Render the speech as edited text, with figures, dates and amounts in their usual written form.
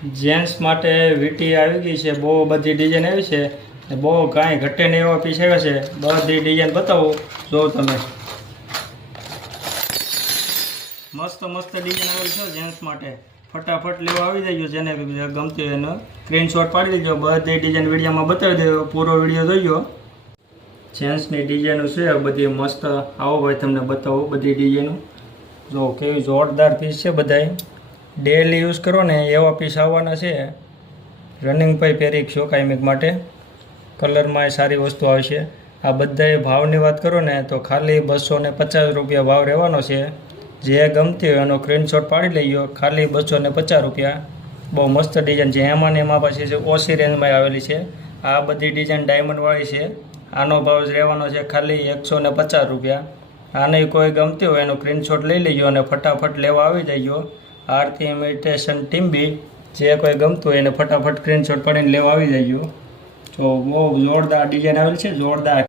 Gents માટે વીટી આવી ગઈ છે, બહુ બધી ડિઝાઇન આવી છે, બહુ કાંઈ ઘટે નહીં એવા પીસ આવ્યા છે. બધી ડિઝાઇન બતાવો, જો તમે મસ્ત મસ્ત ડિઝાઇન આવેલી છે જેન્ટ્સ માટે. ફટાફટ લેવા આવી જાય, જેને ગમતી હોય એનો સ્ક્રીનશોટ પાડી દેજો. બધી ડિઝાઇન વિડીયોમાં બતાવી દેજો, પૂરો વિડીયો જોઈજો. જેન્ટ્સની ડિઝાઇનો છે બધી મસ્ત. આવો ભાઈ તમને બતાવો બધી ડિઝાઇનો. જો કેવી જોરદાર પીસ છે. બધાય ડેલી યુઝ કરો ને એવા પીસ આવવાના છે. રનિંગ પાઈ પહેરી છો કાયમિક માટે. કલરમાં સારી વસ્તુ આવશે. આ બધાય ભાવની વાત કરો ને તો ખાલી 250 રૂપિયા ભાવ રહેવાનો છે. જે ગમતી હોય એનો સ્ક્રીનશોટ પાડી લઈજો. ખાલી 250 રૂપિયા. બહુ મસ્ત ડિઝાઇન છે. એમાં ને એમાં પછી ઓછી રેન્જમાં આવેલી છે. આ બધી ડિઝાઇન ડાયમંડવાળી છે. આનો ભાવ રહેવાનો છે ખાલી 150 રૂપિયા. આને કોઈ ગમતી હોય એનો સ્ક્રીનશોટ લઈ લેજો અને ફટાફટ લેવા આવી જજો. આરતી ઇમિટેશન ટીમ્બી, જે કોઈ ગમતું હોય એને ફટાફટ સ્ક્રીનશોટ પાડીને લેવા આવી જજો. તો બહુ જોરદાર ડિઝાઇન આવેલી છે, જોરદાર.